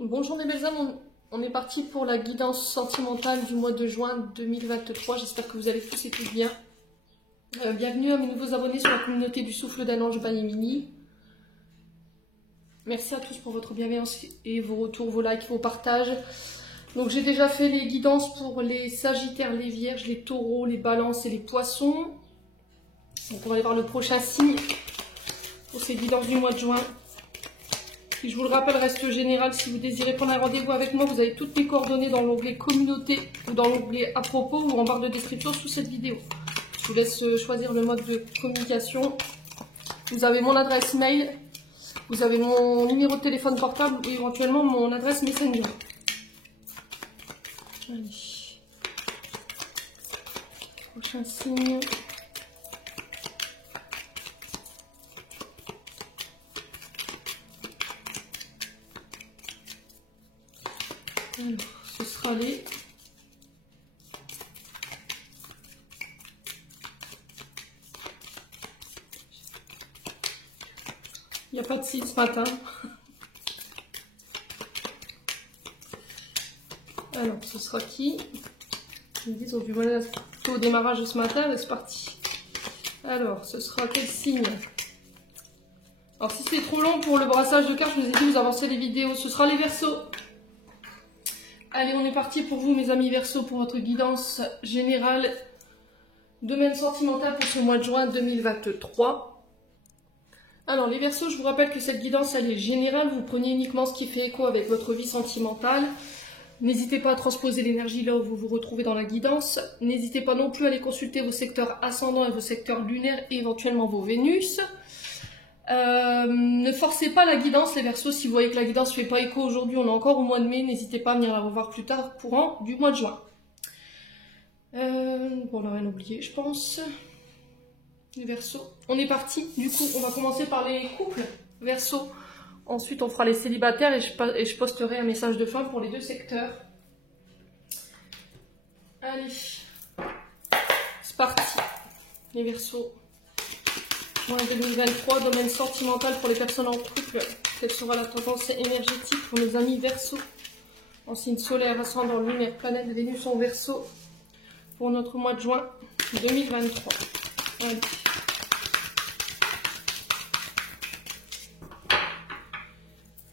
Bonjour les belles âmes, on est parti pour la guidance sentimentale du mois de juin 2023. J'espère que vous allez tous et toutes bien. Bienvenue à mes nouveaux abonnés sur la communauté du souffle d'un ange Banimini. Merci à tous pour votre bienveillance et vos retours, vos likes, vos partages. Donc j'ai déjà fait les guidances pour les sagittaires, les vierges, les taureaux, les balances et les poissons. Donc on va aller voir le prochain signe pour ces guidances du mois de juin. Qui, je vous le rappelle, reste général. Si vous désirez prendre un rendez-vous avec moi, vous avez toutes mes coordonnées dans l'onglet communauté ou dans l'onglet à propos ou en barre de description sous cette vidéo. Je vous laisse choisir le mode de communication. Vous avez mon adresse mail, vous avez mon numéro de téléphone portable et éventuellement mon adresse Messenger. Allez. Prochain signe. Alors, ce sera les... Il n'y a pas de signe ce matin. Alors, ce sera qui? Ils me disent, on a du mal au démarrage de ce matin, mais c'est parti. Alors, ce sera quel signe? Alors, si c'est trop long pour le brassage de cartes, je vous ai dit, vous avancez les vidéos. Ce sera les Verseaux. Allez, on est parti pour vous, mes amis Verseaux, pour votre guidance générale. Domaine sentimental pour ce mois de juin 2023. Alors, les Verseaux, je vous rappelle que cette guidance, elle est générale. Vous prenez uniquement ce qui fait écho avec votre vie sentimentale. N'hésitez pas à transposer l'énergie là où vous vous retrouvez dans la guidance. N'hésitez pas non plus à aller consulter vos secteurs ascendants et vos secteurs lunaires et éventuellement vos Vénus. Ne forcez pas la guidance, les Verseaux. Si vous voyez que la guidance ne fait pas écho aujourd'hui, on est encore au mois de mai. N'hésitez pas à venir la revoir plus tard, courant du mois de juin. Bon, on n'a rien oublié, je pense. Les Verseaux. On est parti. Du coup, on va commencer par les couples Verseaux. Ensuite, on fera les célibataires et je posterai un message de fin pour les deux secteurs. Allez, c'est parti. Les Verseaux. Juin 2023, domaine sentimental pour les personnes en couple. Quelle sera la tendance énergétique pour mes amis Verseaux? En signe solaire, ascendant, lunaire, planète, Vénus en Verseau. Pour notre mois de juin 2023. Allez.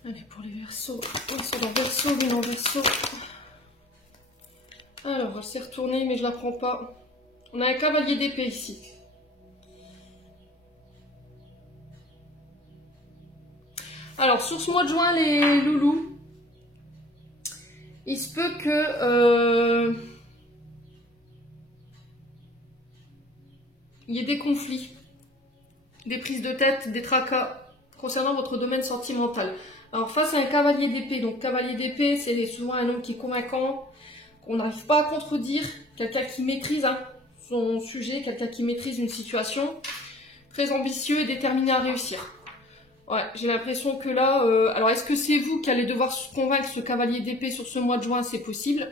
Allez, pour les Verseaux. Ascendant Verseau, lune en Verseau. Alors, elle s'est retournée, mais je la prends pas. On a un cavalier d'épée ici. Alors, sur ce mois de juin, les loulous, il se peut que il y ait des conflits, des prises de tête, des tracas concernant votre domaine sentimental. Alors, face à un cavalier d'épée, donc cavalier d'épée, c'est souvent un homme qui est convaincant, qu'on n'arrive pas à contredire, quelqu'un qui maîtrise son sujet, quelqu'un qui maîtrise une situation, très ambitieux et déterminé à réussir. Ouais, j'ai l'impression que là... alors, est-ce que c'est vous qui allez devoir convaincre ce cavalier d'épée sur ce mois de juin? C'est possible.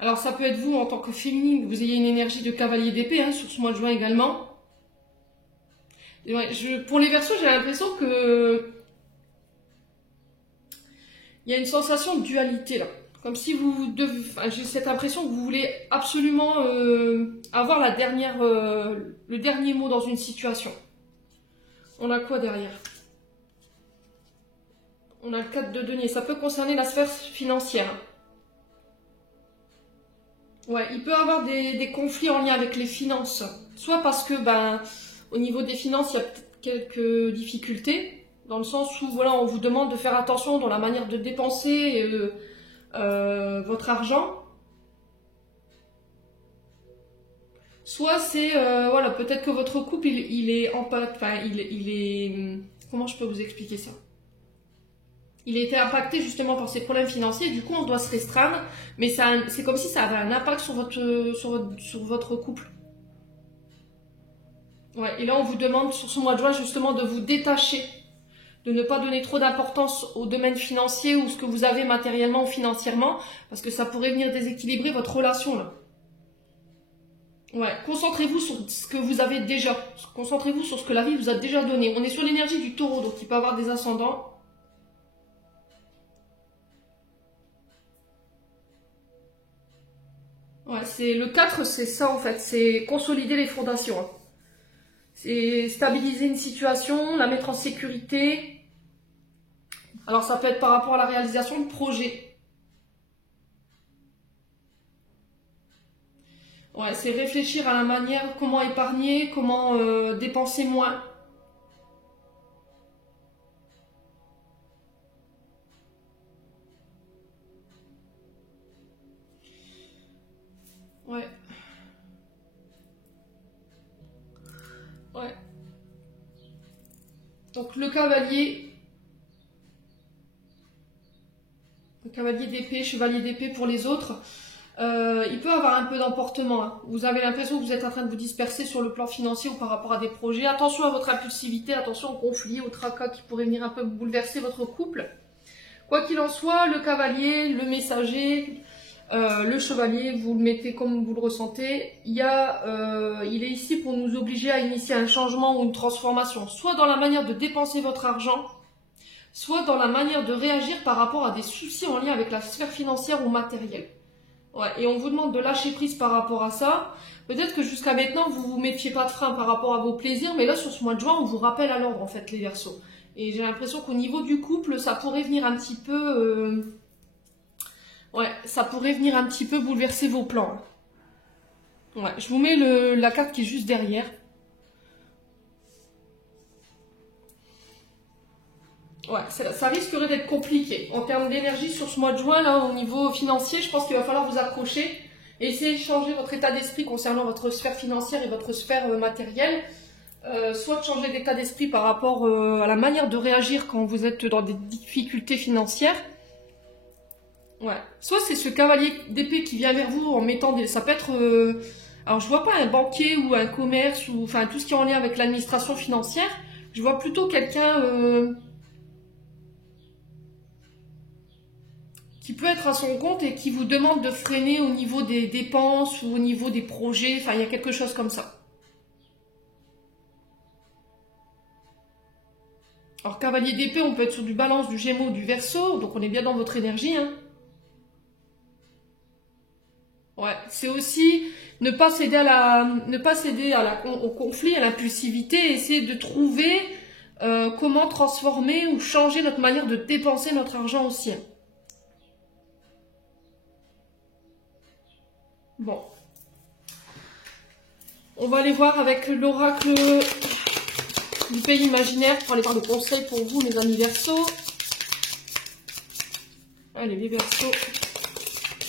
Alors, ça peut être vous, en tant que féminine, vous ayez une énergie de cavalier d'épée sur ce mois de juin également. Et ouais, pour les Verseaux, j'ai l'impression que... il y a une sensation de dualité, là. Comme si vous devez... Enfin, j'ai cette impression que vous voulez absolument avoir le dernier mot dans une situation. On a quoi derrière? On a le 4 de denier. Ça peut concerner la sphère financière. Ouais, il peut y avoir des conflits en lien avec les finances. Soit parce que, au niveau des finances, il y a peut-être quelques difficultés. Dans le sens où, voilà, on vous demande de faire attention dans la manière de dépenser votre argent. Soit c'est, voilà, peut-être que votre couple, il est en pâte, enfin, il est... Comment je peux vous expliquer ça? Il a été impacté justement par ces problèmes financiers, du coup on doit se restreindre, mais c'est comme si ça avait un impact sur votre couple. Ouais, et là on vous demande sur ce mois de juin justement de vous détacher, de ne pas donner trop d'importance au domaine financier ou ce que vous avez matériellement ou financièrement, parce que ça pourrait venir déséquilibrer votre relation là. Ouais, concentrez-vous sur ce que vous avez déjà. Concentrez-vous sur ce que la vie vous a déjà donné. On est sur l'énergie du taureau, donc il peut avoir des ascendants. Ouais, c'est le 4, c'est ça en fait, c'est consolider les fondations. Hein. C'est stabiliser une situation, la mettre en sécurité. Alors ça peut être par rapport à la réalisation de projets. Ouais, c'est réfléchir à la manière, comment épargner, comment dépenser moins. Ouais. Ouais. Donc le cavalier d'épée, chevalier d'épée pour les autres, il peut avoir un peu d'emportement. Hein. Vous avez l'impression que vous êtes en train de vous disperser sur le plan financier ou par rapport à des projets. Attention à votre impulsivité, attention au conflit, au tracas qui pourrait venir un peu bouleverser votre couple. Quoi qu'il en soit, le cavalier, le messager, le chevalier, vous le mettez comme vous le ressentez. Il est ici pour nous obliger à initier un changement ou une transformation, soit dans la manière de dépenser votre argent, soit dans la manière de réagir par rapport à des soucis en lien avec la sphère financière ou matérielle. Ouais, et on vous demande de lâcher prise par rapport à ça. Peut-être que jusqu'à maintenant, vous vous mettiez pas de frein par rapport à vos plaisirs, mais là, sur ce mois de juin, on vous rappelle à l'ordre, en fait, les Verseaux. Et j'ai l'impression qu'au niveau du couple, ça pourrait venir un petit peu... Ouais, ça pourrait venir un petit peu bouleverser vos plans. Ouais, je vous mets la carte qui est juste derrière. Ouais, ça risquerait d'être compliqué. En termes d'énergie sur ce mois de juin, là, au niveau financier, je pense qu'il va falloir vous accrocher et essayer de changer votre état d'esprit concernant votre sphère financière et votre sphère matérielle. Soit de changer d'état d'esprit par rapport à la manière de réagir quand vous êtes dans des difficultés financières. Ouais. Soit c'est ce cavalier d'épée qui vient vers vous en mettant des... Ça peut être... alors je vois pas un banquier ou un commerce ou... Enfin tout ce qui est en lien avec l'administration financière. Je vois plutôt quelqu'un... qui peut être à son compte et qui vous demande de freiner au niveau des dépenses ou au niveau des projets. Enfin, il y a quelque chose comme ça. Alors, cavalier d'épée, on peut être sur du balance, du gémeaux, du verseau. Donc, on est bien dans votre énergie. Hein. Ouais, c'est aussi ne pas céder au conflit, à l'impulsivité, essayer de trouver comment transformer ou changer notre manière de dépenser notre argent aussi. Hein. Bon. On va aller voir avec l'oracle du pays imaginaire pour aller voir le conseil pour vous, mes amis Verseaux. Allez, les Verseaux.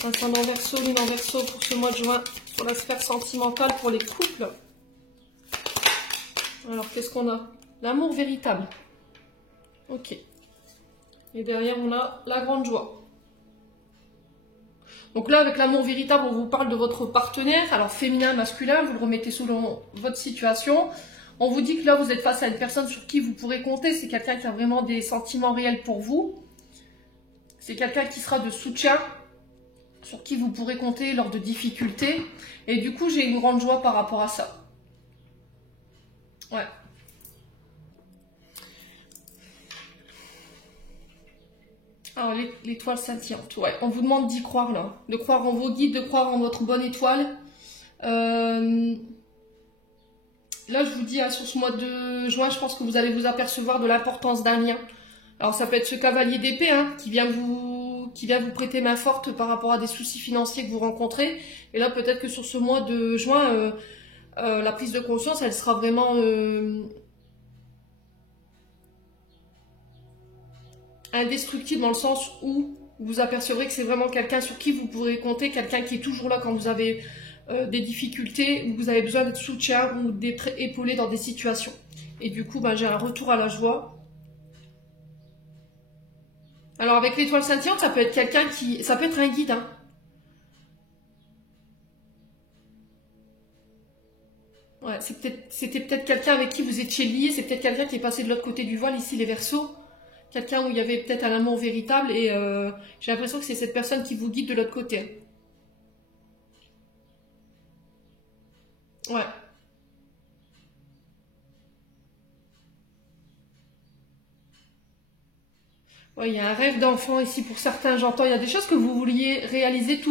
Ascendant Verseau, lune en Verseau pour ce mois de juin sur la sphère sentimentale pour les couples. Alors, qu'est-ce qu'on a? L'amour véritable. Ok. Et derrière, on a la grande joie. Donc là, avec l'amour véritable, on vous parle de votre partenaire. Alors, féminin, masculin, vous le remettez selon votre situation. On vous dit que là, vous êtes face à une personne sur qui vous pourrez compter. C'est quelqu'un qui a vraiment des sentiments réels pour vous. C'est quelqu'un qui sera de soutien, sur qui vous pourrez compter lors de difficultés. Et du coup, j'ai une grande joie par rapport à ça. Ouais. Alors, l'étoile scintillante. Ouais, on vous demande d'y croire là. De croire en vos guides, de croire en votre bonne étoile. Là, je vous dis, hein, sur ce mois de juin, je pense que vous allez vous apercevoir de l'importance d'un lien. Alors, ça peut être ce cavalier d'épée hein, qui vient vous prêter main forte par rapport à des soucis financiers que vous rencontrez. Et là, peut-être que sur ce mois de juin, la prise de conscience, elle sera vraiment... indestructible dans le sens où vous apercevrez que c'est vraiment quelqu'un sur qui vous pourrez compter, quelqu'un qui est toujours là quand vous avez des difficultés, où vous avez besoin de soutien ou d'être épaulé dans des situations. Et du coup, ben, j'ai un retour à la joie. Alors avec l'étoile scintillante, ça peut être quelqu'un qui... Ça peut être un guide. Hein. Ouais, c'était peut-être quelqu'un avec qui vous étiez lié, c'est peut-être quelqu'un qui est passé de l'autre côté du voile, ici les Verseaux. Quelqu'un où il y avait peut-être un amour véritable et j'ai l'impression que c'est cette personne qui vous guide de l'autre côté. Ouais. Ouais, il y a un rêve d'enfant ici pour certains, j'entends. Il y a des choses que vous vouliez réaliser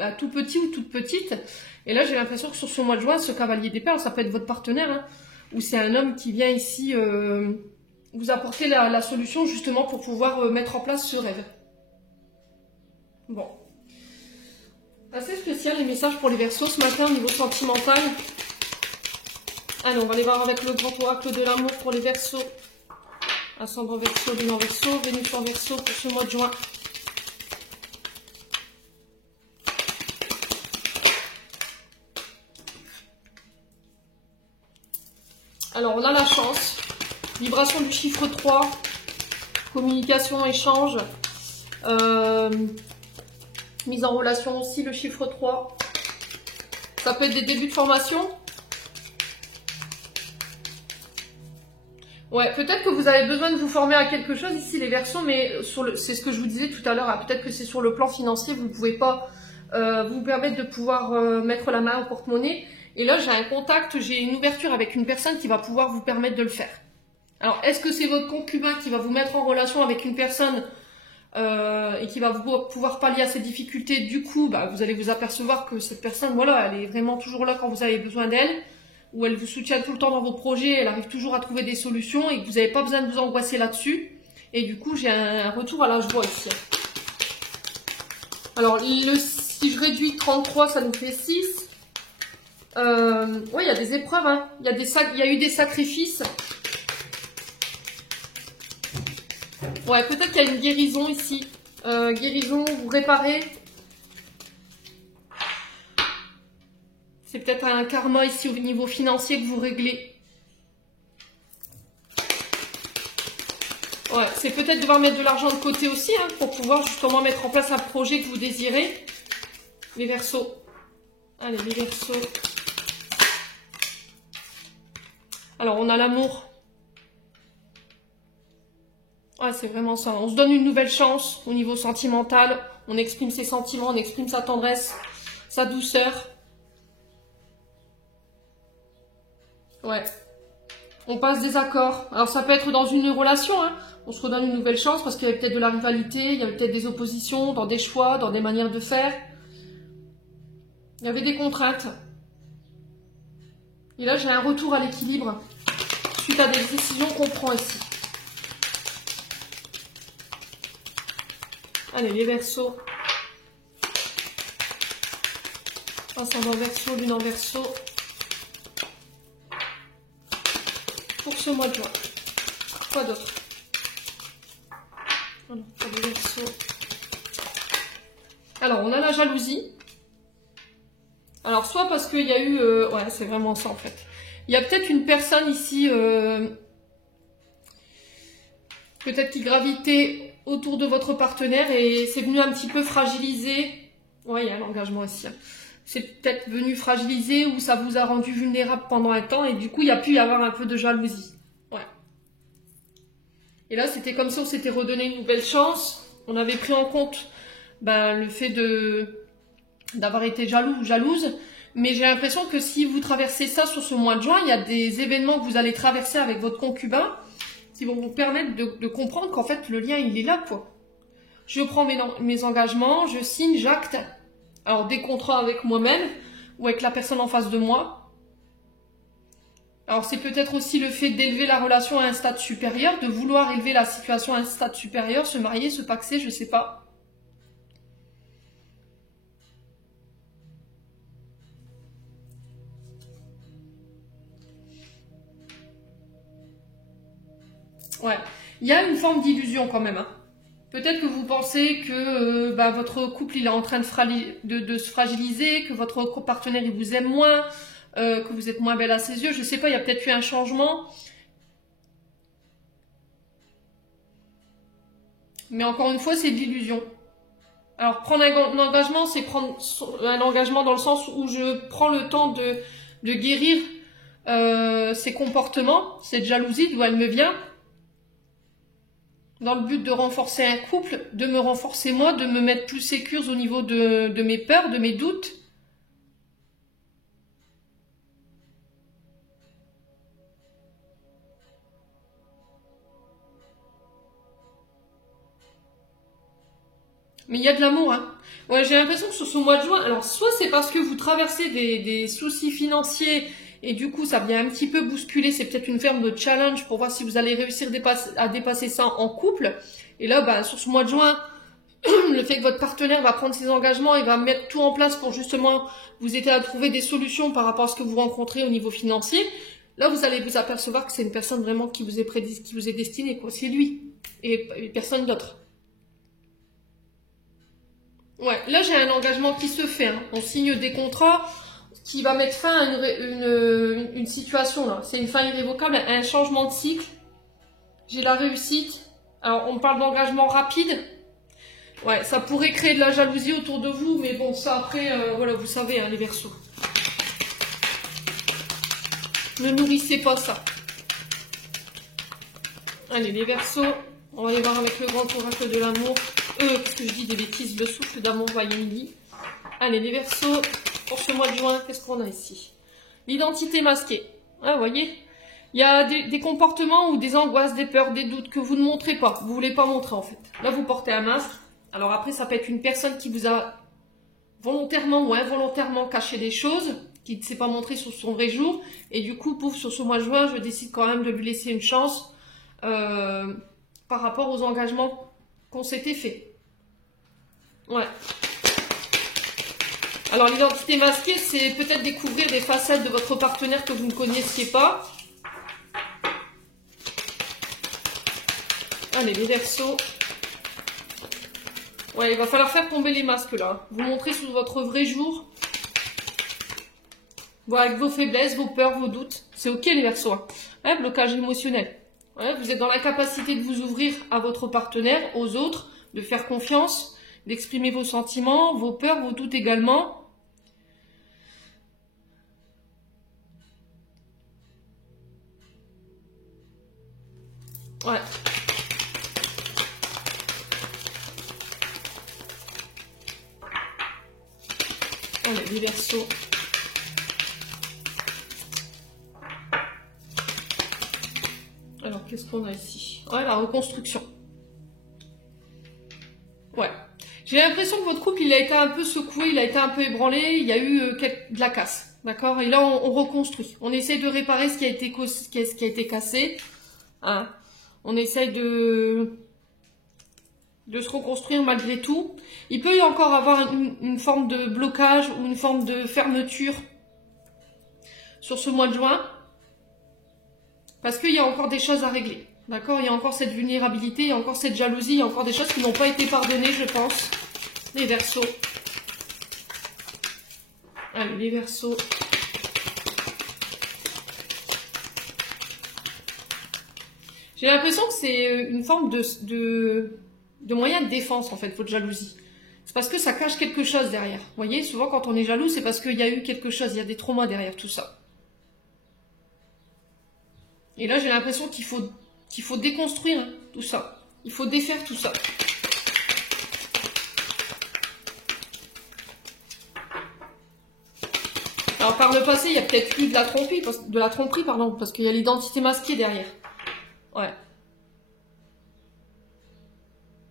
bah, tout petit ou toute petite. Et là, j'ai l'impression que sur ce mois de juin, ce cavalier d'épée, ça peut être votre partenaire, hein, ou c'est un homme qui vient ici vous apporter la solution justement pour pouvoir mettre en place ce rêve. Bon. Assez spécial les messages pour les Verseaux ce matin au niveau sentimental. Allez, on va aller voir avec le grand oracle de l'amour pour les Verseaux. Ascendant Verseau, Lune en Verseau, Vénus en Verseau pour ce mois de juin. Alors, on a la chance. Vibration du chiffre 3. Communication, échange. Mise en relation aussi, le chiffre 3. Ça peut être des débuts de formation. Ouais, peut-être que vous avez besoin de vous former à quelque chose ici, les Verseaux, mais c'est ce que je vous disais tout à l'heure. Ah, peut-être que c'est sur le plan financier, vous ne pouvez pas vous permettre de pouvoir mettre la main au porte-monnaie. Et là, j'ai un contact, j'ai une ouverture avec une personne qui va pouvoir vous permettre de le faire. Alors, est-ce que c'est votre concubin qui va vous mettre en relation avec une personne et qui va pouvoir pallier à ces difficultés? Du coup, bah, vous allez vous apercevoir que cette personne, voilà, elle est vraiment toujours là quand vous avez besoin d'elle, ou elle vous soutient tout le temps dans vos projets, elle arrive toujours à trouver des solutions et que vous n'avez pas besoin de vous angoisser là-dessus. Et du coup, j'ai un retour à la joie ici. Alors, si je réduis 33, ça nous fait 6. Ouais, il y a des épreuves, hein. Il y a eu des sacrifices. Ouais, peut-être qu'il y a une guérison ici. Guérison, vous réparez. C'est peut-être un karma ici au niveau financier que vous réglez. Ouais, c'est peut-être devoir mettre de l'argent de côté aussi, hein, pour pouvoir justement mettre en place un projet que vous désirez. Les Verseaux. Allez, les Verseaux. Alors, on a l'amour. Ouais, c'est vraiment ça. On se donne une nouvelle chance au niveau sentimental. On exprime ses sentiments, on exprime sa tendresse, sa douceur. Ouais. On passe des accords. Alors, ça peut être dans une relation, hein. On se redonne une nouvelle chance parce qu'il y avait peut-être de la rivalité, il y avait peut-être des oppositions dans des choix, dans des manières de faire. Il y avait des contraintes. Et là, j'ai un retour à l'équilibre suite à des décisions qu'on prend ici. Allez, les Verseaux. Ascendant Verseau, Lune en Verseau. Pour ce mois de juin. Quoi d'autre? Voilà, pour les Verseaux. Alors, on a la jalousie. Alors, soit parce qu'il y a eu... ouais, c'est vraiment ça, en fait. Il y a peut-être une personne ici... peut-être qui gravitait autour de votre partenaire et c'est venu un petit peu fragiliser. Ouais, il y a l'engagement ici. C'est peut-être venu fragiliser ou ça vous a rendu vulnérable pendant un temps et du coup, il y a pu y avoir un peu de jalousie. Ouais. Et là, c'était comme si on s'était redonné une nouvelle chance. On avait pris en compte le fait d'avoir été jaloux ou jalouse. Mais j'ai l'impression que si vous traversez ça sur ce mois de juin, il y a des événements que vous allez traverser avec votre concubin qui vont vous permettre de comprendre qu'en fait, le lien, il est là, quoi. Je prends mes engagements, je signe, j'acte. Alors, des contrats avec moi-même ou avec la personne en face de moi. Alors, c'est peut-être aussi le fait d'élever la relation à un stade supérieur, de vouloir élever la situation à un stade supérieur, se marier, se paxer, je sais pas. Ouais, il y a une forme d'illusion quand même, hein. Peut-être que vous pensez que votre couple il est en train de se fragiliser, que votre partenaire il vous aime moins, que vous êtes moins belle à ses yeux. Je sais pas, il y a peut-être eu un changement. Mais encore une fois, c'est de l'illusion. Alors, prendre un engagement, c'est prendre un engagement dans le sens où je prends le temps de guérir ces comportements, cette jalousie, d'où elle me vient. Dans le but de renforcer un couple, de me renforcer moi, de me mettre plus sécure au niveau de mes peurs, de mes doutes. Mais il y a de l'amour, hein. Ouais, j'ai l'impression que sur ce mois de juin, alors soit c'est parce que vous traversez des soucis financiers et du coup ça vient un petit peu bousculer, c'est peut-être une forme de challenge pour voir si vous allez réussir à dépasser ça en couple. Et là, bah, sur ce mois de juin, le fait que votre partenaire va prendre ses engagements et va mettre tout en place pour justement vous aider à trouver des solutions par rapport à ce que vous rencontrez au niveau financier, là vous allez vous apercevoir que c'est une personne vraiment qui vous est destinée, quoi. C'est lui et personne d'autre. Ouais, là j'ai un engagement qui se fait, hein. On signe des contrats qui va mettre fin à une situation là. C'est une fin irrévocable, un changement de cycle. J'ai la réussite. Alors on parle d'engagement rapide. Ouais, ça pourrait créer de la jalousie autour de vous, mais bon, ça après, voilà, vous savez, hein, les Verseaux. Ne nourrissez pas ça. Allez, les Verseaux, on va aller voir avec le grand oracle de l'amour. Qu'est-ce que je dis des bêtises, le souffle d'amour va y midi. Allez, les Verseaux, pour ce mois de juin, qu'est-ce qu'on a ici? L'identité masquée. Ah, vous voyez, il y a des comportements ou des angoisses, des peurs, des doutes que vous ne montrez pas. Vous ne voulez pas montrer, en fait. Là, vous portez un masque. Alors après, ça peut être une personne qui vous a volontairement ou involontairement caché des choses, qui ne s'est pas montré sur son vrai jour. Et du coup, pouf, sur ce mois de juin, je décide quand même de lui laisser une chance par rapport aux engagements qu'on s'était fait. Ouais. Alors l'identité masquée, c'est peut-être découvrir des facettes de votre partenaire que vous ne connaissiez pas. Allez, les Verseaux. Ouais, il va falloir faire tomber les masques là. Vous montrer sous votre vrai jour. Voilà, avec vos faiblesses, vos peurs, vos doutes. C'est ok les Verseaux. Ouais, blocage émotionnel. Ouais, vous êtes dans la capacité de vous ouvrir à votre partenaire, aux autres, de faire confiance, d'exprimer vos sentiments, vos peurs, vos doutes également. Ouais. Allez, les Verseaux. Alors, qu'est-ce qu'on a ici? Ouais, la reconstruction. Ouais. J'ai l'impression que votre couple, il a été un peu secoué, il a été un peu ébranlé, il y a eu de la casse. D'accord? Et là, on reconstruit. On essaie de réparer ce qui a été cassé. Hein? On essaie de se reconstruire malgré tout. Il peut y encore avoir une forme de blocage ou une forme de fermeture sur ce mois de juin. Parce qu'il y a encore des choses à régler. D'accord? Il y a encore cette vulnérabilité, il y a encore cette jalousie, il y a encore des choses qui n'ont pas été pardonnées, je pense. Les Verseaux. Allez, les Verseaux. J'ai l'impression que c'est une forme de moyen de défense, en fait, votre jalousie. C'est parce que ça cache quelque chose derrière. Vous voyez, souvent quand on est jaloux, c'est parce qu'il y a eu quelque chose, il y a des traumas derrière tout ça. Et là, j'ai l'impression qu'il faut déconstruire tout ça. Il faut défaire tout ça. Alors, par le passé, il y a peut-être eu de la tromperie, parce qu'il y a l'identité masquée derrière. Ouais.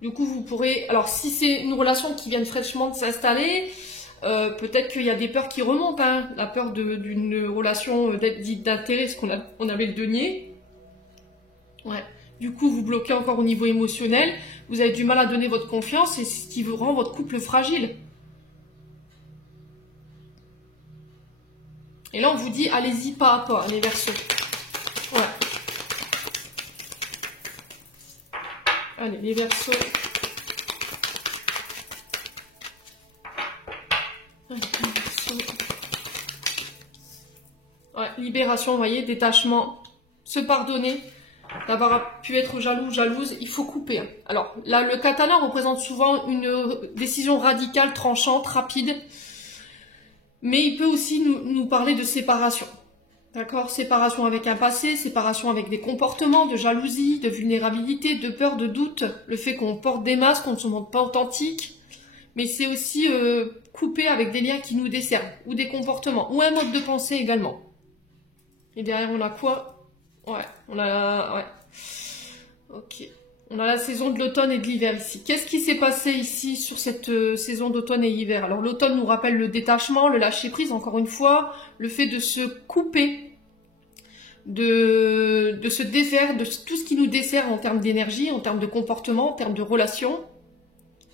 Du coup, vous pourrez... Alors, si c'est une relation qui vient fraîchement de s'installer, peut-être qu'il y a des peurs qui remontent. Hein. La peur d'une relation dite d'intérêt, parce qu'on avait le denier. Ouais. Du coup, vous bloquez encore au niveau émotionnel. Vous avez du mal à donner votre confiance et c'est ce qui vous rend votre couple fragile. Et là, on vous dit, allez-y pas à pas, les Verseaux. Ouais. Allez, les Verseaux. Allez, les Verseaux. Ouais, libération, vous voyez, détachement, se pardonner, d'avoir pu être jaloux, jalouse, il faut couper. Alors, là, le katana représente souvent une décision radicale, tranchante, rapide, mais il peut aussi nous parler de séparation. D'accord? Séparation avec un passé, séparation avec des comportements de jalousie, de vulnérabilité, de peur, de doute, le fait qu'on porte des masques, qu'on ne se montre pas authentique, mais c'est aussi couper avec des liens qui nous desservent, ou des comportements, ou un mode de pensée également. Et derrière, on a quoi? Ouais, on a... Ouais. Ok. On a la saison de l'automne et de l'hiver ici. Qu'est-ce qui s'est passé ici sur cette saison d'automne et hiver? Alors l'automne nous rappelle le détachement, le lâcher-prise, encore une fois, le fait de se couper, de se défaire de tout ce qui nous dessert en termes d'énergie, en termes de comportement, en termes de relations,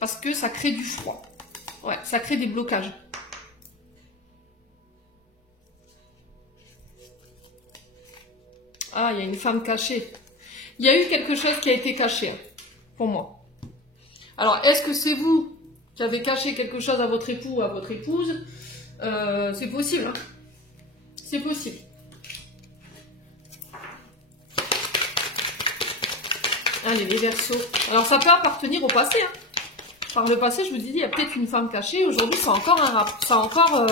parce que ça crée du froid. Ouais, ça crée des blocages. Ah, il y a une femme cachée. Il y a eu quelque chose qui a été caché, hein, pour moi. Alors, est-ce que c'est vous qui avez caché quelque chose à votre époux ou à votre épouse? C'est possible, hein. C'est possible. Allez, les Verseaux. Alors, ça peut appartenir au passé, hein. Par le passé, je vous ai dit, il y a peut-être une femme cachée. Aujourd'hui, ça a encore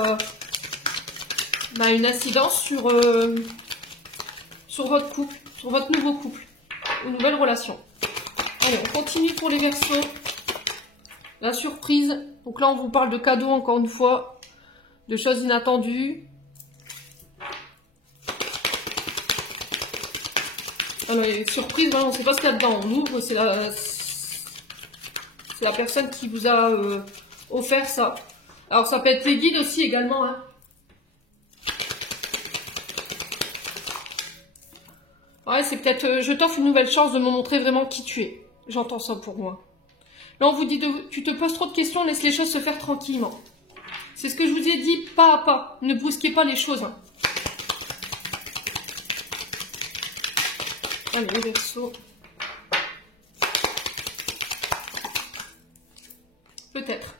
une incidence sur votre couple, sur votre nouveau couple, une nouvelle relation. Allez, on continue pour les Verseaux. La surprise. Donc là, on vous parle de cadeaux, encore une fois, de choses inattendues. Alors, les surprises, voilà, on ne sait pas ce qu'il y a dedans. On ouvre, c'est la personne qui vous a offert ça. Alors, ça peut être les guides aussi, également, hein. Ouais, c'est peut-être, je t'offre une nouvelle chance de me montrer vraiment qui tu es. J'entends ça pour moi. Là, on vous dit, tu te poses trop de questions, laisse les choses se faire tranquillement. C'est ce que je vous ai dit, pas à pas. Ne brusquez pas les choses, hein. Allez, les Verseaux. Peut-être.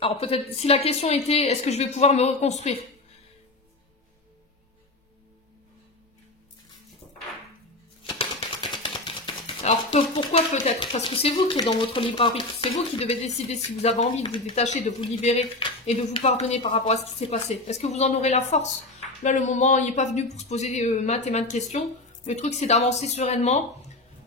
Alors, peut-être, si la question était, est-ce que je vais pouvoir me reconstruire? Alors pourquoi peut-être? Parce que c'est vous qui êtes dans votre libre arbitre, c'est vous qui devez décider si vous avez envie de vous détacher, de vous libérer et de vous pardonner par rapport à ce qui s'est passé. Est-ce que vous en aurez la force? Là, le moment n'est pas venu pour se poser maintes et maintes questions. Le truc, c'est d'avancer sereinement,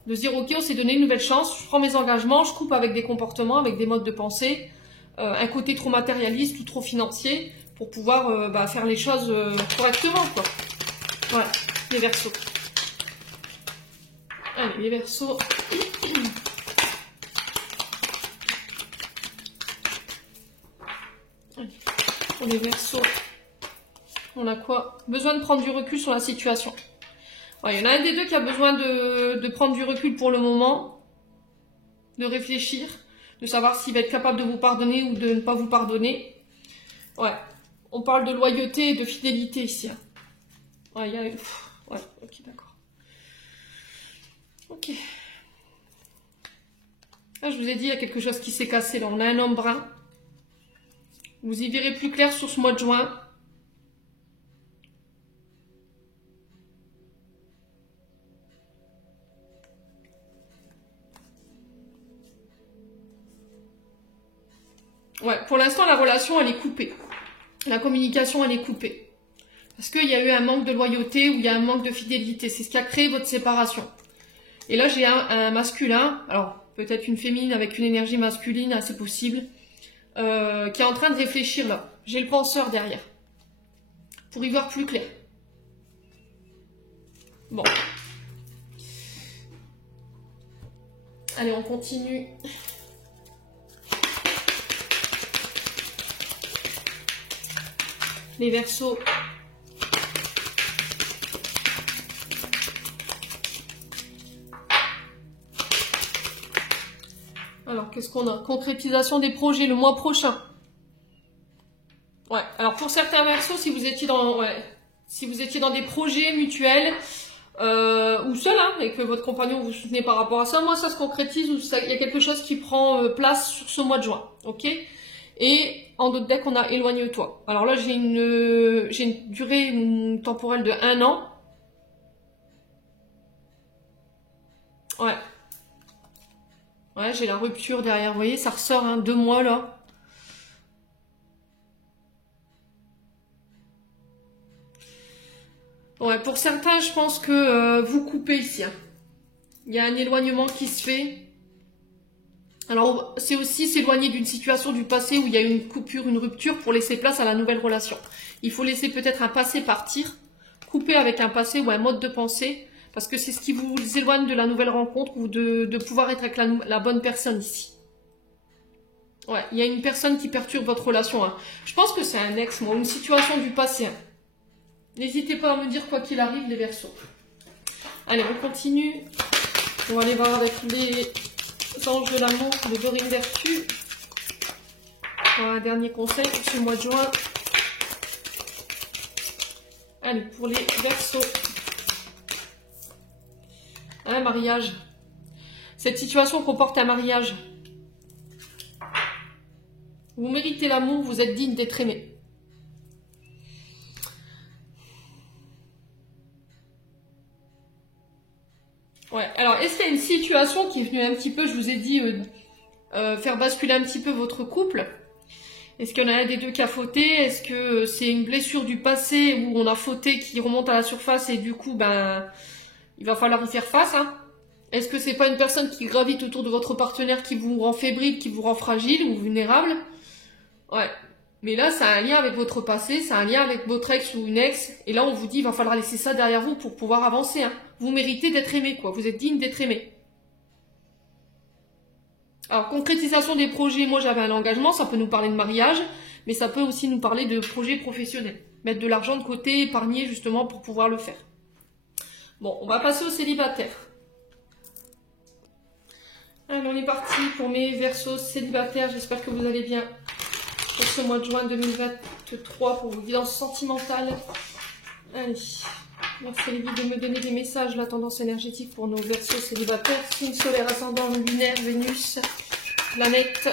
de se dire, ok, on s'est donné une nouvelle chance, je prends mes engagements, je coupe avec des comportements, avec des modes de pensée, un côté trop matérialiste ou trop financier, pour pouvoir faire les choses correctement, quoi. Voilà, les Verseaux. Allez, les Verseaux. Pour les Verseaux, on a quoi? Besoin de prendre du recul sur la situation. Ouais, il y en a un des deux qui a besoin de prendre du recul pour le moment, de réfléchir, de savoir s'il va être capable de vous pardonner ou de ne pas vous pardonner. Ouais, on parle de loyauté et de fidélité ici. Hein. Ouais, ouais, ok, d'accord. Ok. Là, je vous ai dit, il y a quelque chose qui s'est cassé. Là, on a un homme brun. Vous y verrez plus clair sur ce mois de juin. Ouais, pour l'instant, la relation, elle est coupée. La communication, elle est coupée. Parce qu'il y a eu un manque de loyauté ou il y a un manque de fidélité. C'est ce qui a créé votre séparation. Et là, j'ai un masculin, alors peut-être une féminine avec une énergie masculine, assez possible, qui est en train de réfléchir là. J'ai le penseur derrière, pour y voir plus clair. Bon. Allez, on continue. Les Verseaux. Alors, qu'est-ce qu'on a? Concrétisation des projets le mois prochain. Ouais, alors pour certains Verseaux, si vous étiez dans des projets mutuels ou seul, hein, et que votre compagnon vous soutenez par rapport à ça, moi ça se concrétise ou il y a quelque chose qui prend place sur ce mois de juin, ok? Et en d'autres decks, on a éloigne-toi. Alors là, j'ai une durée temporelle de 1 an. Ouais. Ouais, j'ai la rupture derrière, vous voyez, ça ressort, hein, 2 mois là. Ouais, pour certains, je pense que vous coupez ici. Hein. Il y a un éloignement qui se fait. Alors, c'est aussi s'éloigner d'une situation du passé où il y a une coupure, une rupture pour laisser place à la nouvelle relation. Il faut laisser peut-être un passé partir, couper avec un passé ou un mode de pensée Parce que c'est ce qui vous éloigne de la nouvelle rencontre ou de pouvoir être avec la bonne personne ici. Ouais, il y a une personne qui perturbe votre relation. Hein. Je pense que c'est un ex, moi, une situation du passé. Hein. N'hésitez pas à me dire quoi qu'il arrive, les Verseaux. Allez, on continue. On va aller voir avec les anges de l'amour, le Dorine Vertu. Voilà, dernier conseil pour ce mois de juin. Allez, pour les Verseaux. Un mariage. Cette situation comporte un mariage. Vous méritez l'amour, vous êtes digne d'être aimé. Ouais, alors est-ce qu'il y a une situation qui est venue un petit peu, je vous ai dit, faire basculer un petit peu votre couple? Est-ce qu'il y en a un des deux qui a fauté? Est-ce que c'est une blessure du passé où on a fauté qui remonte à la surface et du coup, ben, il va falloir y faire face, hein? Est-ce que c'est pas une personne qui gravite autour de votre partenaire qui vous rend fébrile, qui vous rend fragile ou vulnérable? Ouais. Mais là, ça a un lien avec votre passé, ça a un lien avec votre ex ou une ex. Et là, on vous dit, il va falloir laisser ça derrière vous pour pouvoir avancer. Hein. Vous méritez d'être aimé, quoi. Vous êtes digne d'être aimé. Alors, concrétisation des projets, moi j'avais un engagement, ça peut nous parler de mariage, mais ça peut aussi nous parler de projets professionnels. Mettre de l'argent de côté, épargner justement pour pouvoir le faire. Bon, on va passer aux célibataires. Alors, on est parti pour mes Verseaux célibataires, j'espère que vous allez bien. Pour ce mois de juin 2023 pour vos guidances sentimentales. Allez, merci les vies de me donner des messages, la tendance énergétique pour nos Verseaux célibataires, signe solaire, ascendant, lunaire, Vénus, planète.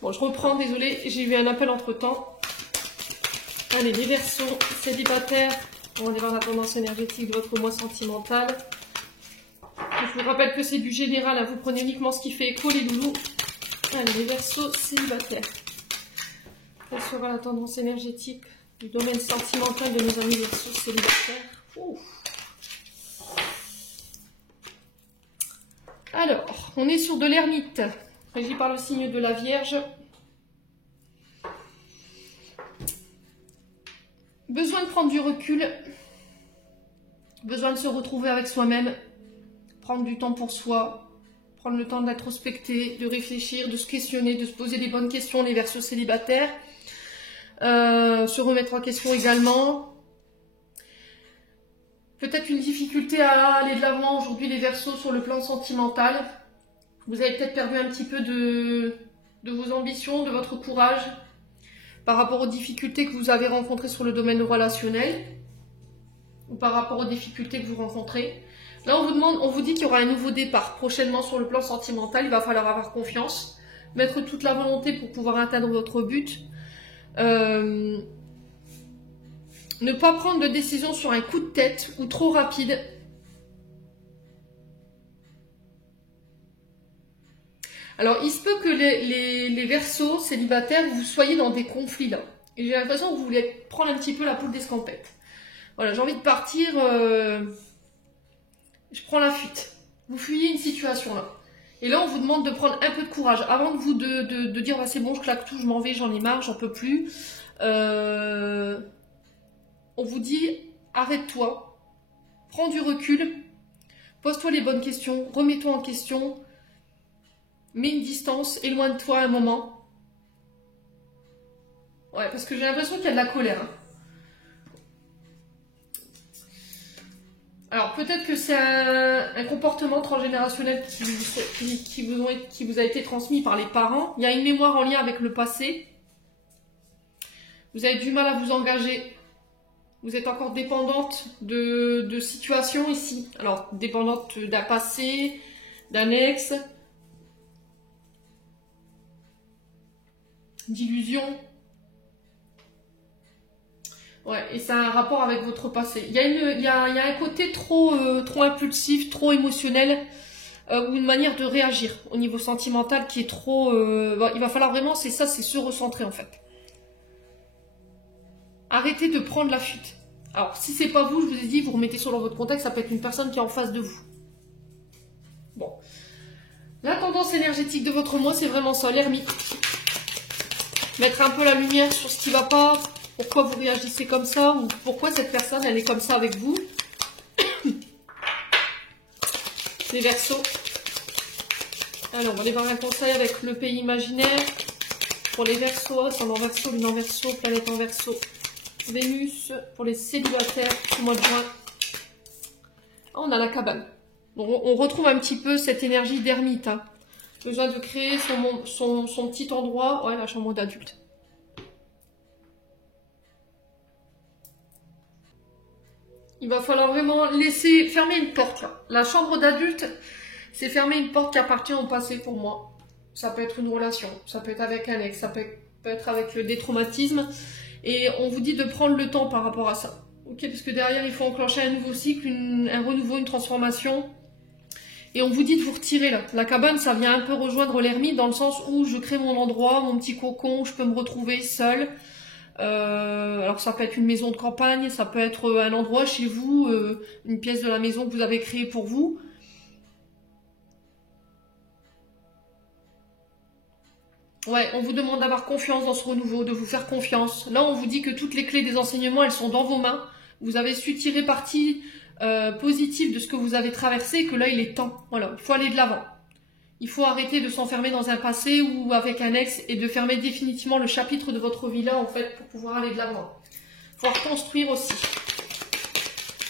Bon, je reprends, désolé, j'ai eu un appel entre temps. Allez, les Verseaux célibataires, on va aller voir la tendance énergétique de votre mois sentimental. Je vous rappelle que c'est du général, hein, vous prenez uniquement ce qui fait écho, les loulous. Allez, les Verseaux célibataires. Quelle sera la tendance énergétique du domaine sentimental de nos amis Verseaux célibataires? Ouf. Alors, on est sur de l'ermite, régi par le signe de la Vierge. Besoin de prendre du recul, besoin de se retrouver avec soi-même, prendre du temps pour soi, prendre le temps d'introspecter, de réfléchir, de se questionner, de se poser des bonnes questions, les Verseaux célibataires. Se remettre en question également. Peut-être une difficulté à aller de l'avant aujourd'hui, les Verseaux, sur le plan sentimental. Vous avez peut-être perdu un petit peu de vos ambitions, de votre courage, par rapport aux difficultés que vous avez rencontrées sur le domaine relationnel, ou par rapport aux difficultés que vous rencontrez. Là, on vous dit qu'il y aura un nouveau départ prochainement sur le plan sentimental. Il va falloir avoir confiance, mettre toute la volonté pour pouvoir atteindre votre but. Ne pas prendre de décision sur un coup de tête ou trop rapide. Alors, il se peut que les Verseaux célibataires, vous soyez dans des conflits là. Et j'ai l'impression que vous voulez prendre un petit peu la poudre d'escampette. Voilà, j'ai envie de partir... je prends la fuite. Vous fuyez une situation là. Et là, on vous demande de prendre un peu de courage. Avant de vous de dire, ah, c'est bon, je claque tout, je m'en vais, j'en ai marre, j'en peux plus. On vous dit, arrête-toi, prends du recul, pose-toi les bonnes questions, remets-toi en question, mets une distance, éloigne-toi un moment. Ouais, parce que j'ai l'impression qu'il y a de la colère. Hein. Alors, peut-être que c'est un comportement transgénérationnel qui vous a été transmis par les parents. Il y a une mémoire en lien avec le passé. Vous avez du mal à vous engager. Vous êtes encore dépendante de situations ici. Alors, dépendante d'un passé, d'un ex, d'illusions. Ouais, et ça a un rapport avec votre passé. Il y a un côté trop impulsif, trop émotionnel, ou une manière de réagir au niveau sentimental qui est trop... il va falloir vraiment, c'est se recentrer en fait. Arrêtez de prendre la fuite. Alors, si c'est pas vous, je vous ai dit, vous remettez sur votre contexte, ça peut être une personne qui est en face de vous. Bon. La tendance énergétique de votre mois, c'est vraiment ça, l'ermite. Mettre un peu la lumière sur ce qui va pas... Pourquoi vous réagissez comme ça ou pourquoi cette personne, elle est comme ça avec vous. les Verseaux. Alors, on va aller voir un conseil avec le pays imaginaire. Pour les Verseaux, ascendant Verseau, lune en Verseau, planète en Verseau, Vénus, pour les célibataires au mois de juin. On a la cabane. On retrouve un petit peu cette énergie d'ermite. Hein. Besoin de créer son petit endroit. Ouais, la chambre d'adulte. Il va falloir vraiment laisser fermer une porte là. La chambre d'adulte, c'est fermer une porte qui appartient au passé pour moi. Ça peut être une relation, ça peut être avec un ex, ça peut être avec des traumatismes. Et on vous dit de prendre le temps par rapport à ça. Ok, parce que derrière, il faut enclencher un nouveau cycle, un renouveau, une transformation. Et on vous dit de vous retirer là. La cabane, ça vient un peu rejoindre l'ermite dans le sens où je crée mon endroit, mon petit cocon, où je peux me retrouver seule. Alors ça peut être une maison de campagne, ça peut être un endroit chez vous, une pièce de la maison que vous avez créée pour vous. Ouais, on vous demande d'avoir confiance dans ce renouveau, de vous faire confiance. Là, on vous dit que toutes les clés des enseignements, elles sont dans vos mains. Vous avez su tirer parti positif de ce que vous avez traversé, que là, il est temps. Voilà, il faut aller de l'avant. Il faut arrêter de s'enfermer dans un passé ou avec un ex et de fermer définitivement le chapitre de votre vie là, en fait, pour pouvoir aller de l'avant. Il faut reconstruire aussi.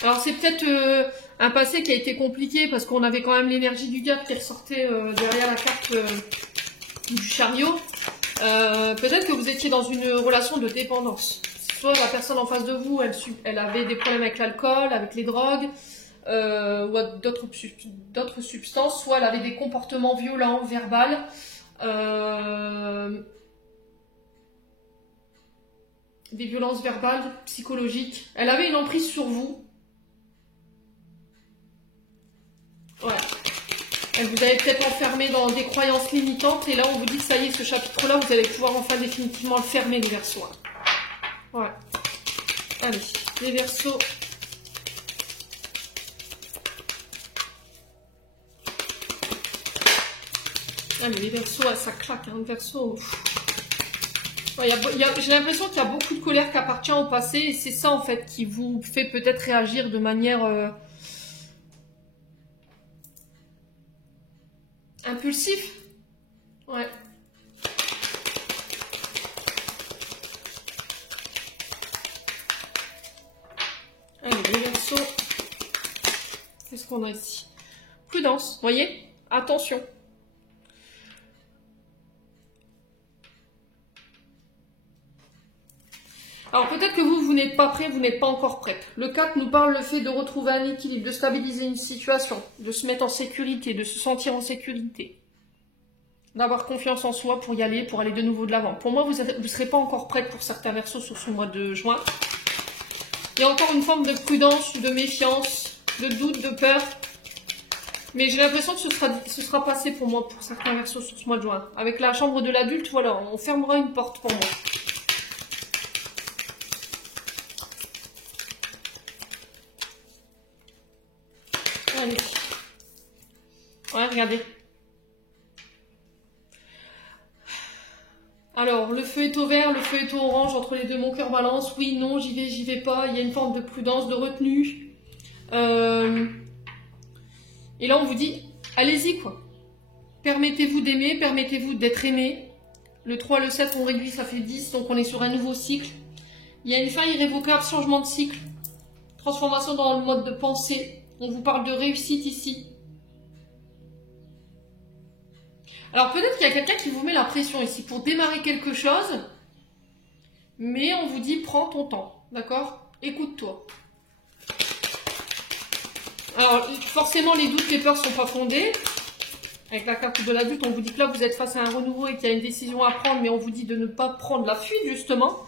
Alors, c'est peut-être un passé qui a été compliqué parce qu'on avait quand même l'énergie du gars qui ressortait derrière la carte du chariot. Peut-être que vous étiez dans une relation de dépendance. Soit la personne en face de vous, elle avait des problèmes avec l'alcool, avec les drogues, ou d'autres substances, soit elle avait des comportements violents, verbaux, des violences verbales, psychologiques. Elle avait une emprise sur vous. Voilà. Elle vous avait peut-être enfermé dans des croyances limitantes, et là on vous dit que ça y est, ce chapitre-là, vous allez pouvoir enfin définitivement le fermer, les Verseaux. Voilà. Allez, les Verseaux. Ah, mais les Verseaux, ça claque, hein, le Verseau. Ouais, j'ai l'impression qu'il y a beaucoup de colère qui appartient au passé, et c'est ça, en fait, qui vous fait peut-être réagir de manière impulsive. Ouais. Allez, les Verseaux. Qu'est-ce qu'on a ici? Prudence, voyez? Attention. Alors peut-être que vous n'êtes pas prêt, vous n'êtes pas encore prête. Le 4 nous parle le fait de retrouver un équilibre, de stabiliser une situation, de se mettre en sécurité, de se sentir en sécurité. D'avoir confiance en soi pour y aller, pour aller de nouveau de l'avant. Pour moi, vous ne serez pas encore prête pour certains Verseaux sur ce mois de juin. Il y a encore une forme de prudence, de méfiance, de doute, de peur. Mais j'ai l'impression que ce sera passé pour moi, pour certains Verseaux sur ce mois de juin. Avec la chambre de l'adulte, voilà, on fermera une porte pour moi. Allez. Ouais, regardez. Alors, le feu est au vert, le feu est au orange, entre les deux, mon cœur balance. Oui, non, j'y vais pas. Il y a une forme de prudence, de retenue. Et là, on vous dit, allez-y, quoi. Permettez-vous d'aimer, permettez-vous d'être aimé. Le 3, le 7, on réduit, ça fait 10, donc on est sur un nouveau cycle. Il y a une fin irrévocable, changement de cycle. Transformation dans le mode de pensée. On vous parle de réussite ici. Alors peut-être qu'il y a quelqu'un qui vous met la pression ici pour démarrer quelque chose, mais on vous dit prends ton temps, d'accord? Écoute-toi. Alors forcément les doutes, les peurs sont pas fondées. Avec la carte de l'adulte, on vous dit que là vous êtes face à un renouveau et qu'il y a une décision à prendre, mais on vous dit de ne pas prendre la fuite justement.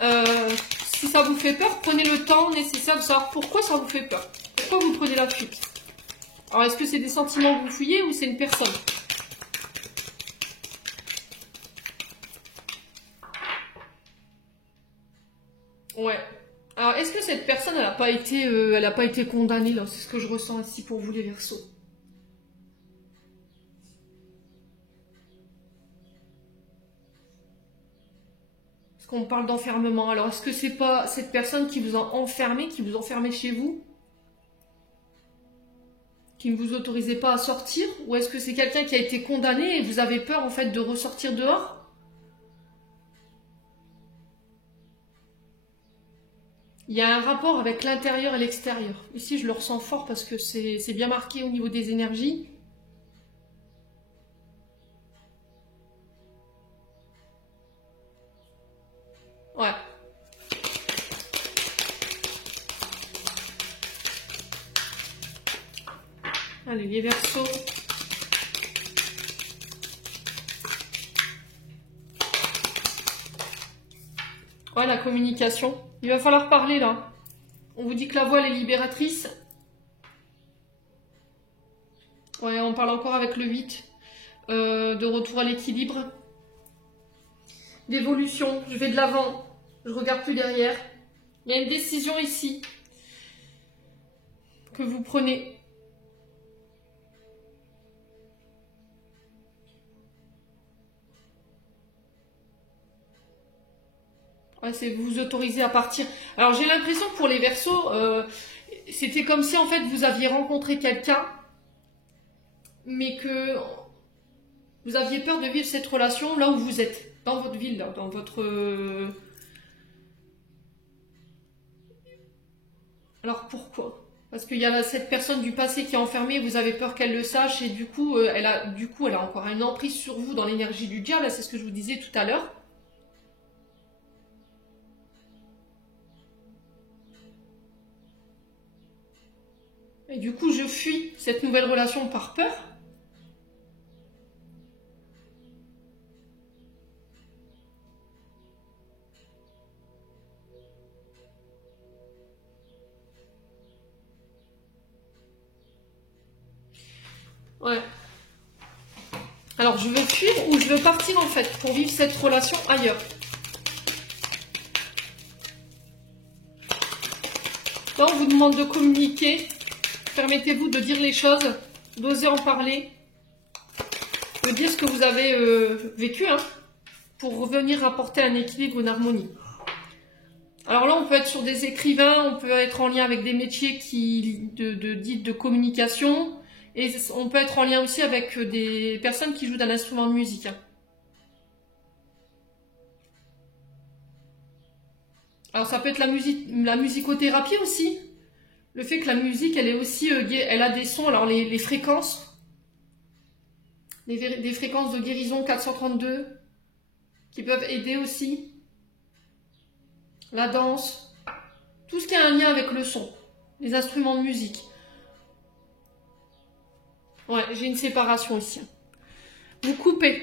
Si ça vous fait peur, prenez le temps nécessaire de savoir pourquoi ça vous fait peur. Pourquoi vous prenez la fuite? Alors est-ce que c'est des sentiments que vous fouillez ou c'est une personne? Ouais. Alors, est-ce que cette personne, elle n'a pas été condamnée, là? C'est ce que je ressens ici pour vous, les Verseaux. Parce qu'on parle d'enfermement. Alors, est-ce que c'est pas cette personne qui vous a enfermé, qui vous enfermait chez vous? qui ne vous autorisait pas à sortir? Ou est-ce que c'est quelqu'un qui a été condamné et vous avez peur en fait de ressortir dehors? Il y a un rapport avec l'intérieur et l'extérieur. Ici, je le ressens fort parce que c'est bien marqué au niveau des énergies. Ouais. Allez, les Verseaux. Ouais, la communication. Il va falloir parler là. On vous dit que la voile est libératrice. Ouais, on parle encore avec le 8. De retour à l'équilibre. D'évolution. Je vais de l'avant. Je regarde plus derrière. Il y a une décision ici. Que vous prenez. Ouais, c'est vous vous autorisez à partir. Alors j'ai l'impression que pour les Verseaux, c'était comme si en fait vous aviez rencontré quelqu'un, mais que vous aviez peur de vivre cette relation là où vous êtes, dans votre ville, là, dans votre... Alors pourquoi? Parce qu'il y a cette personne du passé qui est enfermée, vous avez peur qu'elle le sache, et du coup, elle a encore une emprise sur vous dans l'énergie du diable, c'est ce que je vous disais tout à l'heure. Et du coup, je fuis cette nouvelle relation par peur. Ouais. Alors, je veux fuir ou je veux partir en fait pour vivre cette relation ailleurs. Là, on vous demande de communiquer. Permettez-vous de dire les choses, d'oser en parler, de dire ce que vous avez vécu, hein, pour revenir apporter un équilibre, une harmonie. Alors là, on peut être sur des écrivains, on peut être en lien avec des métiers de communication, et on peut être en lien aussi avec des personnes qui jouent d'un instrument de musique. Hein. Alors ça peut être la musicothérapie aussi. Le fait que la musique, elle est aussi, elle a des sons, alors les fréquences, des fréquences de guérison 432, qui peuvent aider aussi. La danse, tout ce qui a un lien avec le son, les instruments de musique. Ouais, j'ai une séparation ici. Vous coupez.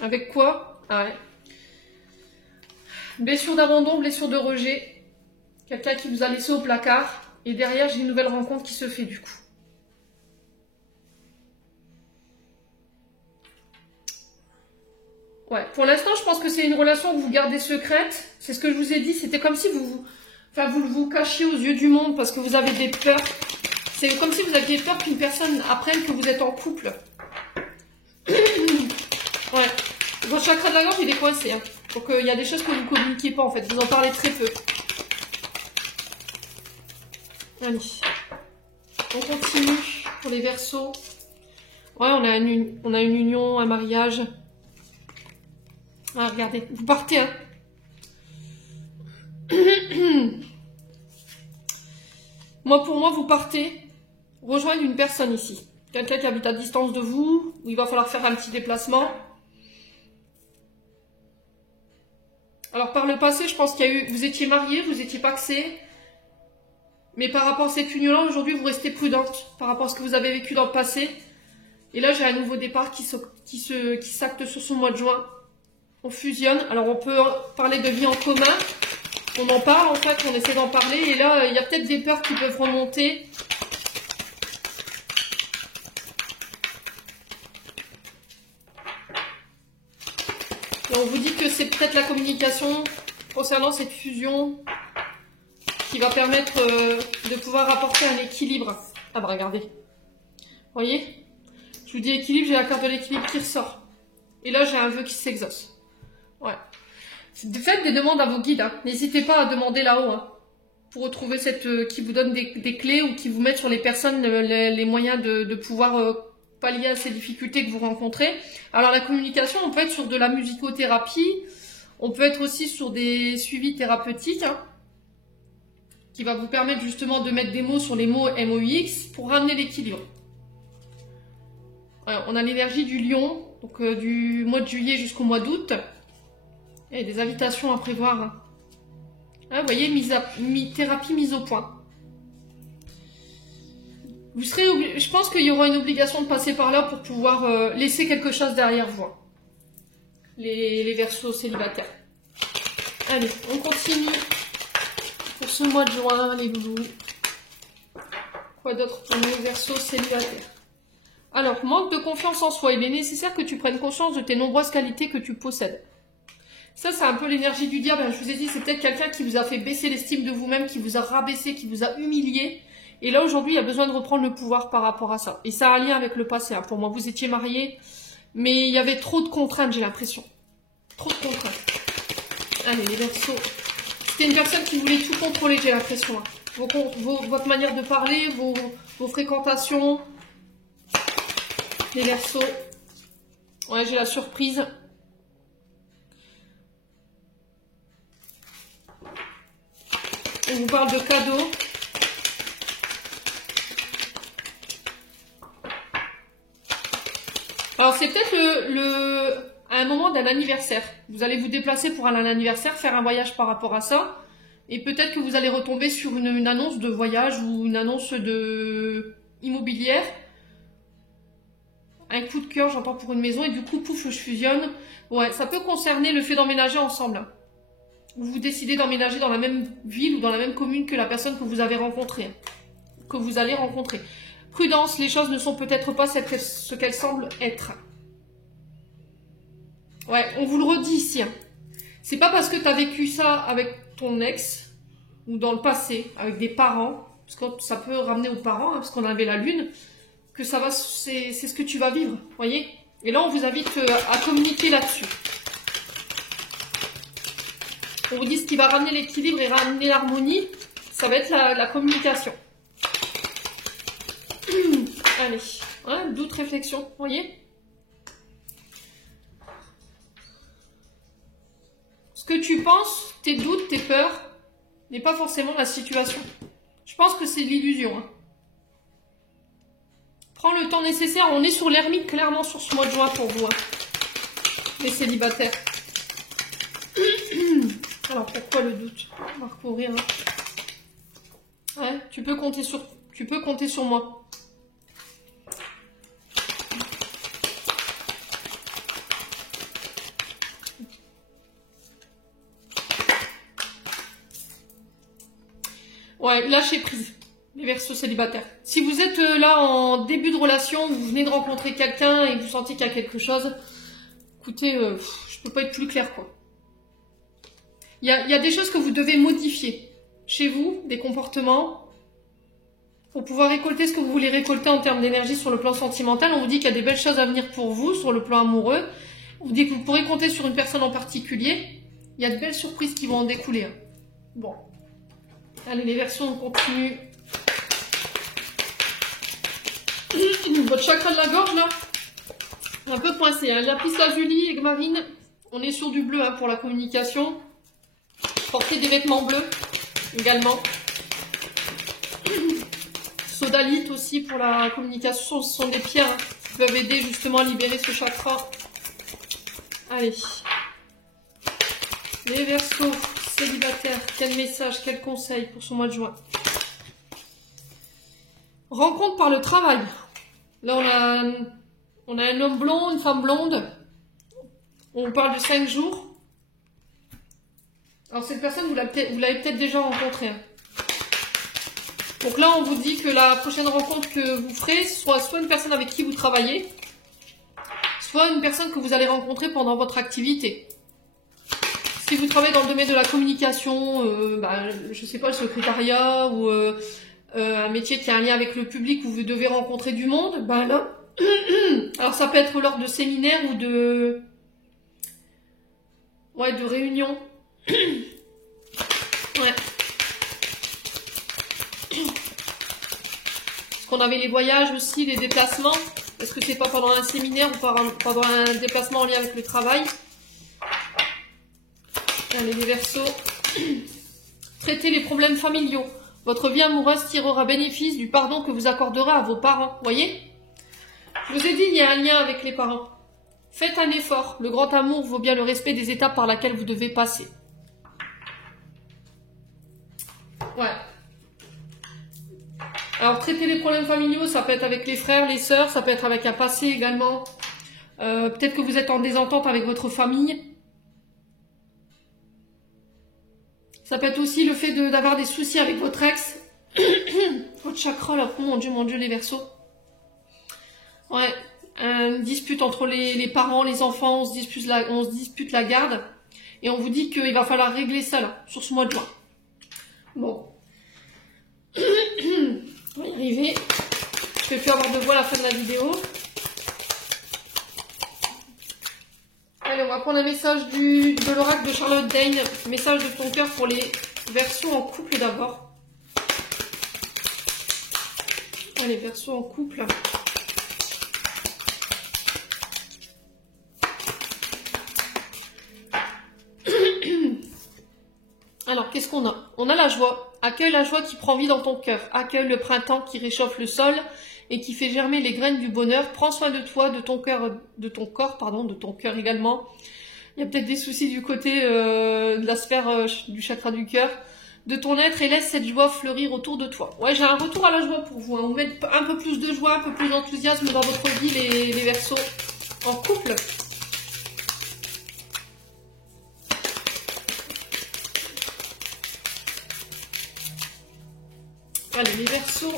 Avec quoi? Ah ouais. Blessure d'abandon, blessure de rejet. Quelqu'un qui vous a laissé au placard. Et derrière, j'ai une nouvelle rencontre qui se fait du coup. Ouais, pour l'instant, je pense que c'est une relation que vous gardez secrète. C'est ce que je vous ai dit. C'était comme si vous vous cachiez aux yeux du monde parce que vous avez des peurs. C'est comme si vous aviez peur qu'une personne apprenne que vous êtes en couple. Ouais. Votre chakra de la gorge, il est coincé. Hein. Donc, il y a des choses que vous ne communiquez pas, en fait. Vous en parlez très peu. Allez. On continue pour les Verseaux. Ouais, on a une union, un mariage. Ah, regardez. Vous partez, hein. Pour moi, vous partez rejoindre une personne ici. Quelqu'un qui habite à distance de vous, où il va falloir faire un petit déplacement. Alors, par le passé, je pense qu'il y a eu... Vous étiez mariés, vous étiez pacsés. Mais par rapport à cette union-là, aujourd'hui, vous restez prudente par rapport à ce que vous avez vécu dans le passé. Et là, j'ai un nouveau départ qui s'acte sur ce mois de juin. On fusionne. Alors, on peut parler de vie en commun. On en parle, en fait, on essaie d'en parler. Et là, il y a peut-être des peurs qui peuvent remonter. Et on vous dit que c'est peut-être la communication concernant cette fusion qui va permettre de pouvoir apporter un équilibre. Ah bah regardez. Vous voyez? Je vous dis équilibre, j'ai la carte de l'équilibre qui ressort. Et là, j'ai un vœu qui s'exauce. Ouais. Faites des demandes à vos guides. Hein. N'hésitez pas à demander là-haut. Hein. pour retrouver qui vous donne des clés ou qui vous mettent sur les personnes les moyens de pouvoir pallier à ces difficultés que vous rencontrez. Alors la communication, on peut être sur de la musicothérapie, on peut être aussi sur des suivis thérapeutiques, hein, qui va vous permettre justement de mettre des mots sur les mots MOX pour ramener l'équilibre. On a l'énergie du lion, donc du mois de juillet jusqu'au mois d'août. Il y a des invitations à prévoir. Hein, vous voyez, thérapie mise au point. Je pense qu'il y aura une obligation de passer par là pour pouvoir laisser quelque chose derrière vous. Les Verseaux célibataires. Allez, on continue pour ce mois de juin, les loulous. Quoi d'autre pour les Verseaux célibataires? Alors, manque de confiance en soi. Il est nécessaire que tu prennes conscience de tes nombreuses qualités que tu possèdes. Ça, c'est un peu l'énergie du diable. Je vous ai dit, c'est peut-être quelqu'un qui vous a fait baisser l'estime de vous-même, qui vous a rabaissé, qui vous a humilié. Et là, aujourd'hui, il y a besoin de reprendre le pouvoir par rapport à ça. Et ça a un lien avec le passé. Hein. Pour moi, vous étiez mariés, mais il y avait trop de contraintes, j'ai l'impression. Trop de contraintes. Allez, les Verseaux. C'était une personne qui voulait tout contrôler, j'ai l'impression. Hein. Votre manière de parler, vos fréquentations. Les Verseaux. Ouais, j'ai la surprise. On vous parle de cadeaux. Alors, c'est peut-être à un moment d'un anniversaire. Vous allez vous déplacer pour un anniversaire, faire un voyage par rapport à ça. Et peut-être que vous allez retomber sur une annonce de voyage ou une annonce immobilière. Un coup de cœur, j'entends, pour une maison. Et du coup, pouf, je fusionne. Ouais, ça peut concerner le fait d'emménager ensemble. Vous décidez d'emménager dans la même ville ou dans la même commune que la personne que vous avez rencontrée. Que vous allez rencontrer. Prudence, les choses ne sont peut-être pas ce qu'elles semblent être. Ouais, on vous le redit ici. Hein. C'est pas parce que tu as vécu ça avec ton ex, ou dans le passé, avec des parents, parce que ça peut ramener aux parents, hein, parce qu'on avait la lune, que ça va, c'est ce que tu vas vivre, voyez. Et là, on vous invite à communiquer là-dessus. On vous dit ce qui va ramener l'équilibre et ramener l'harmonie, ça va être la communication. Allez, hein, doute, réflexion, voyez. Ce que tu penses, tes doutes, tes peurs, n'est pas forcément la situation. Je pense que c'est de l'illusion. Hein. Prends le temps nécessaire. On est sur l'ermite, clairement, sur ce mois de juin pour vous. Hein. Les célibataires. Alors, pourquoi le doute? On va recourir. Hein. Ouais, tu peux compter sur moi. Ouais, lâchez prise, les Verseaux célibataires. Si vous êtes là en début de relation, vous venez de rencontrer quelqu'un et vous sentez qu'il y a quelque chose, écoutez, je peux pas être plus clair, quoi. Il y a des choses que vous devez modifier chez vous, des comportements, pour pouvoir récolter ce que vous voulez récolter en termes d'énergie sur le plan sentimental. On vous dit qu'il y a des belles choses à venir pour vous sur le plan amoureux. On vous dit que vous pourrez compter sur une personne en particulier. Il y a de belles surprises qui vont en découler. Hein. Bon. Allez, les Verseaux, on continue. Votre chakra de la gorge, là, un peu coincé. Hein. Lapis lazuli, aigle marine. On est sur du bleu hein, pour la communication. Portez des vêtements bleus, également. Sodalite aussi pour la communication. Ce sont des pierres hein, qui peuvent aider justement à libérer ce chakra. Allez. Les Verseaux célibataires, quel message, quel conseil pour ce mois de juin? Rencontre par le travail. Là, on a un homme blond, une femme blonde. On parle de 5 jours. Alors, cette personne, vous l'avez peut-être déjà rencontrée. Hein. Donc là, on vous dit que la prochaine rencontre que vous ferez soit une personne avec qui vous travaillez, soit une personne que vous allez rencontrer pendant votre activité. Si vous travaillez dans le domaine de la communication, je ne sais pas, le secrétariat ou un métier qui a un lien avec le public où vous devez rencontrer du monde, là, alors ça peut être lors de séminaires ou de réunions. Ouais. qu'on avait les voyages aussi, les déplacements. Est-ce que c'est pas pendant un séminaire ou pendant un déplacement en lien avec le travail? Allez, les Verseaux. Traitez les problèmes familiaux. Votre vie amoureuse tirera bénéfice du pardon que vous accorderez à vos parents. Voyez? Je vous ai dit, il y a un lien avec les parents. Faites un effort. Le grand amour vaut bien le respect des étapes par lesquelles vous devez passer. Ouais. Alors, traiter les problèmes familiaux, ça peut être avec les frères, les sœurs, ça peut être avec un passé également. Peut-être que vous êtes en désentente avec votre famille. Ça peut être aussi le fait d'avoir des soucis avec votre ex. Votre chakra, là, oh mon Dieu, les Verseaux. Ouais, une dispute entre les parents, les enfants, on se dispute la garde. Et on vous dit qu'il va falloir régler ça, là, sur ce mois de juin. Bon. On va y arriver. Je vais plus avoir de voix à la fin de la vidéo. Allez, on va prendre un message de l'oracle de Charlotte Dane. Message de ton cœur pour les Verseaux en couple d'abord. Allez, Verseaux en couple. Alors, qu'est-ce qu'on a? On a la joie. Accueille la joie qui prend vie dans ton cœur. Accueille le printemps qui réchauffe le sol et qui fait germer les graines du bonheur. Prends soin de toi, de ton cœur, de ton cœur également. Il y a peut-être des soucis du côté de la sphère du chakra du cœur, de ton être, et laisse cette joie fleurir autour de toi. Ouais, j'ai un retour à la joie pour vous. Hein. Vous mettez un peu plus de joie, un peu plus d'enthousiasme dans votre vie, les Verseaux en couple. Allez, les Verseaux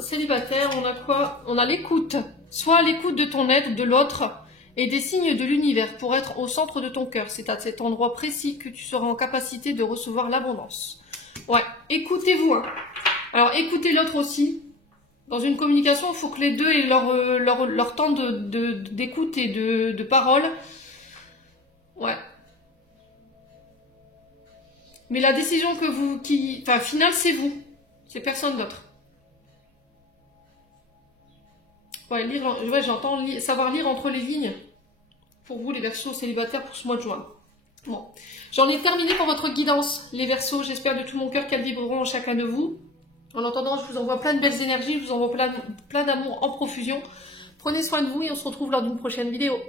célibataires, on a quoi? On a l'écoute. Sois à l'écoute de ton aide, de l'autre et des signes de l'univers pour être au centre de ton cœur. C'est à cet endroit précis que tu seras en capacité de recevoir l'abondance. Ouais, écoutez-vous. Hein. Alors, écoutez l'autre aussi. Dans une communication, il faut que les deux aient leur temps d'écoute et de parole. Ouais. Mais la décision finale, c'est vous. C'est personne d'autre. Ouais, j'entends savoir lire entre les lignes. Pour vous, les Verseaux célibataires, pour ce mois de juin. Bon. J'en ai terminé pour votre guidance, les Verseaux. J'espère de tout mon cœur qu'elles vibreront en chacun de vous. En attendant, je vous envoie plein de belles énergies. Je vous envoie plein d'amour en profusion. Prenez soin de vous et on se retrouve lors d'une prochaine vidéo.